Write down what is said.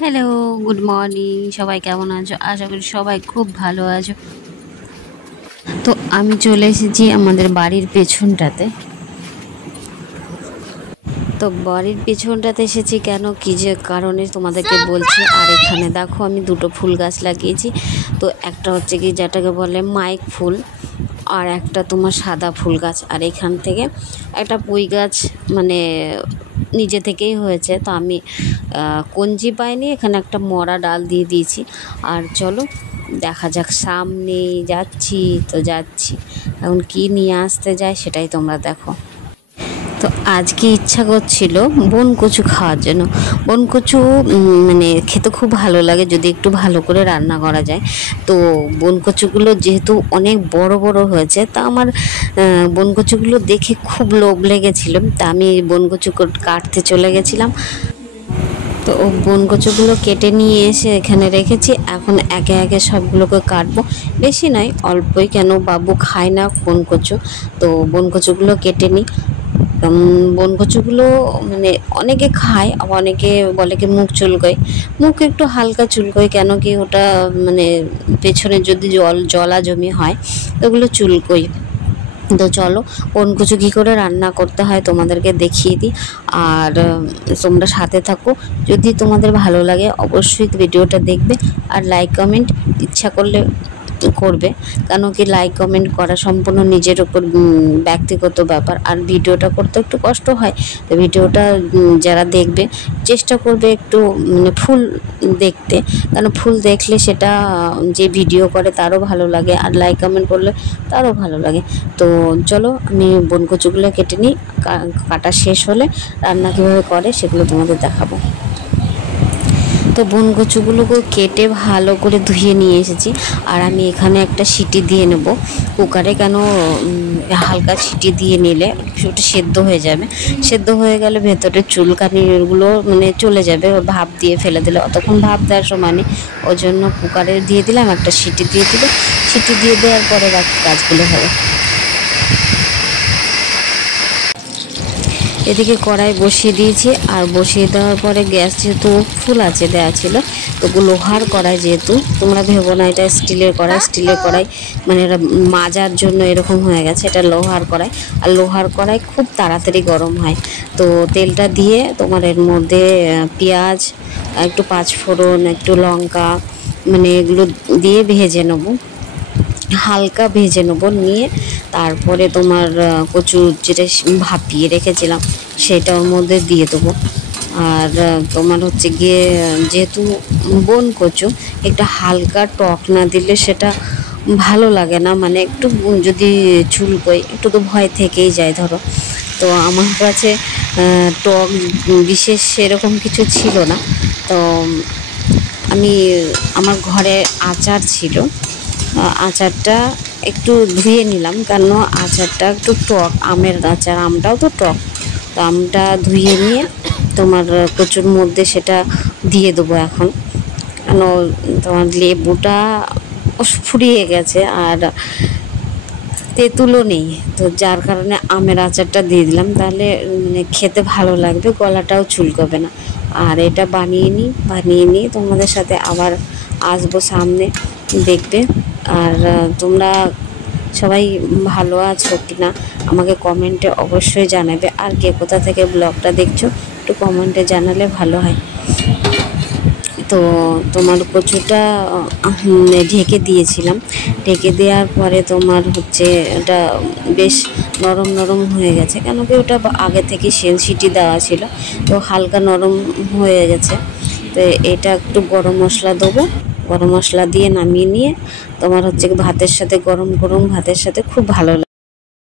Hello, good morning. সবাই কেমন আছো? আশা করি সবাই খুব ভালো আছো। তো আমি চলে এসেছি আমাদের বাড়ির পেছনটাতে। তো বাড়ির পেছনটাতে এসেছি কেন, কি যে কারণে তোমাদেরকে বলছি। আর এখানে দেখো আমি দুটো ফুল গাছ লাগিয়েছি। তো একটা হচ্ছে কি যেটাকে বলে মাইক ফুল, আর একটা তোমার সাদা ফুল গাছ। আর এখান থেকে একটা পুঁই গাছ মানে নিজে থেকেই হয়েছে। তো আমি কঞ্জি পাইনি, এখানে একটা মরা ডাল দিয়ে দিয়েছি। আর চলো দেখা যাক, সামনে যাচ্ছি এখন কি নিয়ে আসতে যায় সেটাই তোমরা দেখো। তো আজকে ইচ্ছা করছিল বন কচু খাওয়ার জন্য। বন কচু মানে খেতে খুব ভালো লাগে যদি একটু ভালো করে রান্না করা যায়। তো বন কচুগুলো যেহেতু অনেক বড় বড় হয়েছে, তা আমার বন কচুগুলো দেখে খুব লোভ লেগেছিল। তা আমি বন কচু কাটতে চলে গেছিলাম। তো বন কচুগুলো কেটে নিয়ে এসে এখানে রেখেছি। এখন একে একে সবগুলোকে কাটবো, বেশি নয় অল্পই, কেন বাবু খায় না বন কচু। তো বন কচুগুলো কেটে নিই। বন কচুগুলো মানে অনেকে খায়, আবার অনেকে বলে কি মুখ চুলকোয়। মুখ একটু হালকা চুলকোয়, কেন কি ওটা মানে পেছনে যদি জলা জমি হয় ওগুলো চুলকোয়। তো চলো বন কচু কী করে রান্না করতে হয় তোমাদেরকে দেখিয়ে দিই। আর তোমরা সাথে থাকো। যদি তোমাদের ভালো লাগে অবশ্যই ভিডিওটা দেখবে, আর লাইক কমেন্ট ইচ্ছা করলে করবে, কেন কি লাইক কমেন্ট করা সম্পূর্ণ নিজের উপর ব্যক্তিগত ব্যাপার। আর ভিডিওটা করতে একটু কষ্ট হয়। তো ভিডিওটা যারা দেখবে চেষ্টা করবে একটু মানে ফুল দেখতে, কারণ ফুল দেখলে সেটা যে ভিডিও করে তারও ভালো লাগে, আর লাইক কমেন্ট করলে তারও ভালো লাগে। তো চলো আমি বন কচুগুলো কেটে নিই। কাটা শেষ হলে রান্না কীভাবে করে সেগুলো তোমাদের দেখাবো। তো বন কচুগুলোকে কেটে ভালো করে ধুয়ে নিয়ে এসেছি। আর আমি এখানে একটা সিটি দিয়ে নেব কুকারে, কেন হালকা সিটি দিয়ে নিলে ওটা সেদ্ধ হয়ে যাবে। সেদ্ধ হয়ে গেলে ভেতরে চুলকানিগুলো মানে চলে যাবে, ভাপ দিয়ে ফেলে দিলে অতক্ষণ ভাপ দেওয়ার সময় নেই। ওই জন্য কুকারে দিয়ে দিলাম, একটা সিটি দিয়ে দিলে, সিটি দিয়ে দেওয়ার পরে বাকি কাজগুলো হবে। এদিকে কড়াই বসিয়ে দিয়েছি, আর বসিয়ে দেওয়ার পরে গ্যাস যেহেতু ফুল আছে দেওয়া ছিল, তো লোহার কড়াই, যেহেতু তোমরা ভেবো না এটা স্টিলের কড়াই। স্টিলের কড়াই মানে এটা মাজার জন্য এরকম হয়ে গেছে, এটা লোহার কড়াই। আর লোহার কড়াই খুব তাড়াতাড়ি গরম হয়। তো তেলটা দিয়ে তোমার এর মধ্যে পেঁয়াজ, একটু পাঁচফোড়ন, একটু লঙ্কা মানে এগুলো দিয়ে ভেজে নেবো, হালকা ভেজে নেবো। নিয়ে তারপরে তোমার কচু যেটা ভাপিয়ে রেখেছিলাম সেটা ওর মধ্যে দিয়ে দেবো। আর তোমার হচ্ছে গিয়ে যেহেতু বন কচু একটা হালকা টক না দিলে সেটা ভালো লাগে না, মানে একটু যদি চুলকোয় একটু তো ভয় থেকেই যায় ধরো। তো আমার কাছে টক বিশেষ সেরকম কিছু ছিল না। তো আমি আমার ঘরে আচার ছিল, আচারটা একটু ধুয়ে নিলাম, কেন আচারটা একটু টক, আমের আচার, আমটাও তো টক। তো আমটা ধুয়ে নিয়ে তোমার কচুর মধ্যে সেটা দিয়ে দেবো এখন, কেন তোমার লেবুটা ফুরিয়ে গেছে আর তেঁতুলও নেই। তো যার কারণে আমের আচারটা দিয়ে দিলাম, তাহলে খেতে ভালো লাগবে, গলাটাও চুলকবে না। আর এটা বানিয়ে নিই তোমাদের সাথে আবার আসবো সামনে, দেখবে। আর তোমরা সবাই ভালো আছো কি না আমাকে কমেন্টে অবশ্যই জানাবে। আর কে কোথা থেকে ব্লগটা দেখছো একটু কমেন্টে জানালে ভালো হয়। তো তোমার কচুটা ঢেকে দিয়েছিলাম, ঢেকে দেওয়ার পরে তোমার হচ্ছে এটা বেশ নরম নরম হয়ে গেছে, কেন কি ওটা আগে থেকে সিটি দেওয়া ছিল, তো হালকা নরম হয়ে গেছে। তো এটা একটু গরম মশলা দেবো, গরম মশলা দিয়ে নামিয়ে নিয়ে তোমার হচ্ছে ভাতের সাথে, গরম গরম ভাতের সাথে খুব ভালো লাগে।